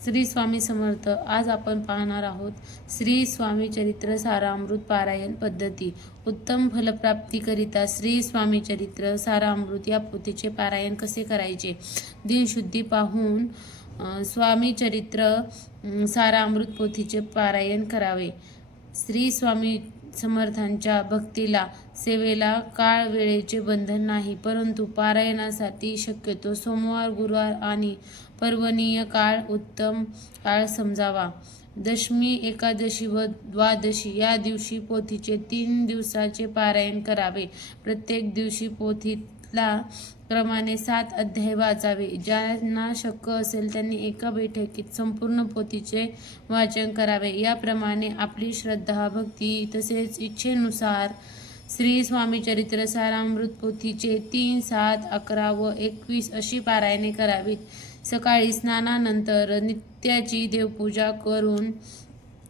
श्री स्वामी समर्थ. आज आपण पाहणार आहोत श्री स्वामी चरित्र सारामृत पारायण पद्धती. उत्तम फलप्राप्तीकरिता श्री स्वामी चरित्र सारामृत या पोथीचे पारायण कसे करायचे. दिनशुद्धी पाहून स्वामी चरित्र सारामृत पोथीचे पारायण करावे. श्री स्वामी समर्थांच्या भक्तीला सेवेला काळ वेळेचे बंधन नाही, परंतु पारायणासाठी शक्यतो सोमवार, गुरुवार आणि पर्वणीय काळ उत्तम काळ समजावा. दशमी, एकादशी व द्वादशी या दिवशी पोथीचे 3 दिवसाचे पारायण करावे. प्रत्येक दिवशी पोथीला क्रमाने 7 अध्याय वाचावे. ज्यांना शक्य असेल त्यांनी एका बैठकीत संपूर्ण पोथीचे वाचन करावे. याप्रमाणे आपली श्रद्धा, भक्ती तसेच इच्छेनुसार श्री स्वामी चरित्र सारामृत पोथीचे 3, 7, 11 व 21 अशी पारायणे करावीत. सकाळी स्नानानंतर नित्याची देवपूजा करून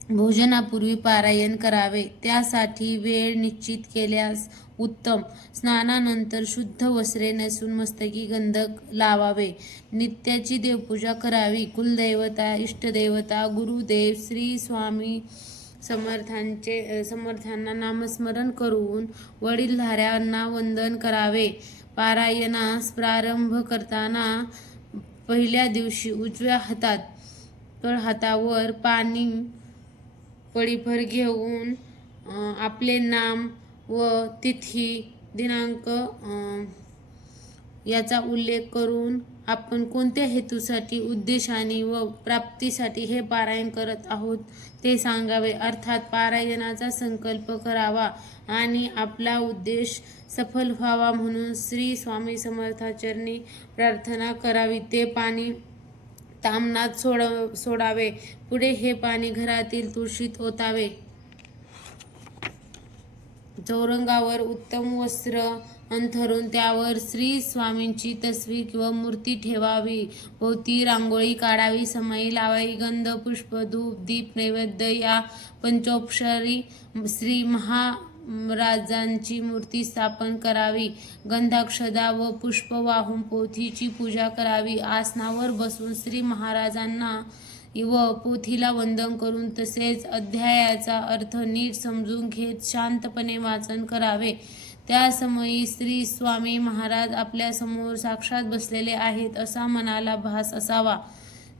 भोजनापूर्वी पारायण करावे. त्यासाठी वेळ निश्चित केल्यास उत्तम. स्नानानंतर शुद्ध वस्त्रे नेसून मस्तकी गंधक लावावे. नित्याची देवपूजा करावी. कुलदैवता, इष्टदेवता, गुरुदेव श्री स्वामी समर्थांना नामस्मरण करून वडीलधाऱ्यांना वंदन करावे. पारायणास प्रारंभ करताना पहिल्या दिवशी उजव्या तळहातावर पाणी पळीभर घेऊन आपले नाम व तिथी दिनांक याचा उल्लेख करून आपण कोणत्या हेतूसाठी, उद्देशाने व प्राप्तीसाठी हे पारायण करत आहोत ते सांगावे. अर्थात पारायणाचा संकल्प करावा आणि आपला उद्देश सफल व्हावा म्हणून श्री स्वामी समर्थाचरणी प्रार्थना करावी. ते पाणी ताम्हणात सोडावे. पुढे हे पाणी घरातील तुळशीत ओतावे. चौरंगावर उत्तम वस्त्र अंथरून त्यावर श्री स्वामींची तस्वीर किंवा मूर्ती ठेवावी. भोवती रांगोळी काढावी. समई लावावी. गंध, पुष्प, धूप, दीप, नैवेद्य या पंचोपचारी श्री महाराजांची मूर्ती स्थापन करावी. गंधाक्षदा व पुष्प वाहून पोथीची पूजा करावी. आसनावर बसून श्री महाराजांना व पोथीला वंदन करून तसेच अध्यायाचा अर्थ नीट समजून घेत शांतपणे वाचन करावे. त्या समयी श्री स्वामी महाराज आपल्या समोर साक्षात बसलेले आहेत असा मनाला भास असावा.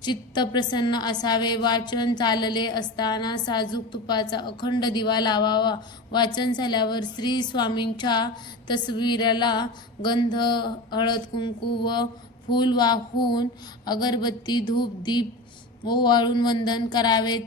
चित्त प्रसन्न असावे. वाचन चालले असताना साजूक तुपाचा अखंड दिवा लावावा. वाचन झाल्यावर श्री स्वामींच्या तस्वीराला गंध, हळद, कुंकू व फूल वाहून अगरबत्ती, धूप, दीप ओवाळून वंदन करावे.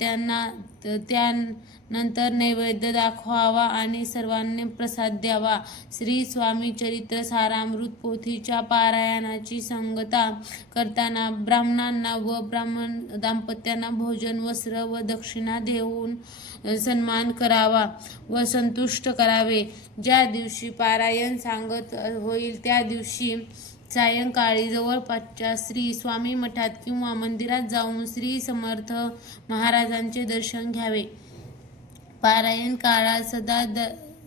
त्यानंतर नैवेद्य दाखवावा आणि सर्वांनी प्रसाद द्यावा. श्री स्वामी चरित्र सारामृत पोथीच्या पारायणाची सांगता करताना ब्राह्मणांना व ब्राह्मण दाम्पत्यांना भोजन, वस्त्र व दक्षिणा देऊन सन्मान करावा व संतुष्ट करावे. ज्या दिवशी पारायण सांगत होईल त्या दिवशी सायंकाळी जवळपासच्या श्री स्वामी मठात किंवा मंदिरात जाऊन श्री समर्थ महाराजांचे दर्शन घ्यावे. पारायण काळात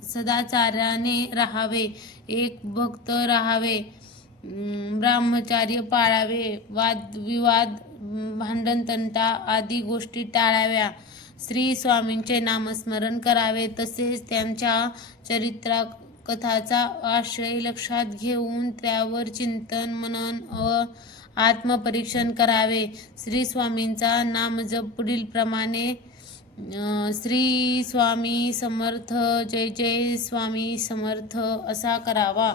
सदाचाराने राहावे. एक भक्त राहावे. ब्रह्मचर्य पाळावे. वादविवाद, भांडणतंटा आदी गोष्टी टाळाव्या. श्री स्वामींचे नामस्मरण करावे. तसेच त्यांच्या चरित्रकथाचा आशय लक्षात घेऊन त्यावर चिंतन, मनन व आत्मपरीक्षण करावे. श्री स्वामींचा नामजप पुढीलप्रमाणे श्री स्वामी समर्थ, जय जय स्वामी समर्थ असा करावा.